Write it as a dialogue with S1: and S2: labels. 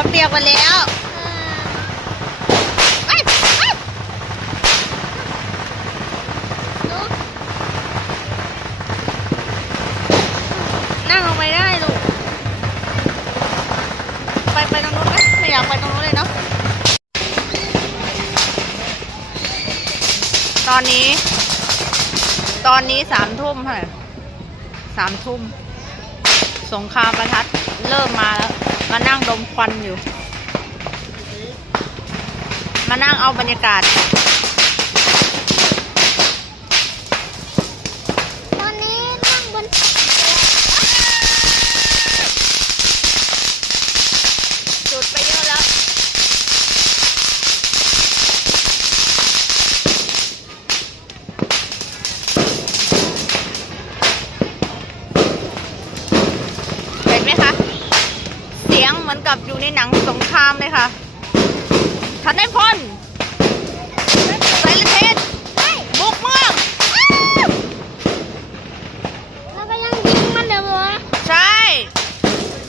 S1: ตัวเปียกไปแล้วนั่งลงไปได้ลูก ไปไปตรงนู้นไหมไม่อยากไปตรงนู้นเลยเนาะ ตอนนี้ ตอนนี้สามทุ่มเท่าไหร่สามทุ่ม สงครามประทัดเริ่มมาแล้ว ดมควันอยู่ มานั่งเอาบรรยากาศ
S2: ตอนนี้นั่งบน
S1: จุดไปเยอะแล้ว เห็นไหมคะ เหมือนกับอยู่ในหนังสงครามเลยค่ะ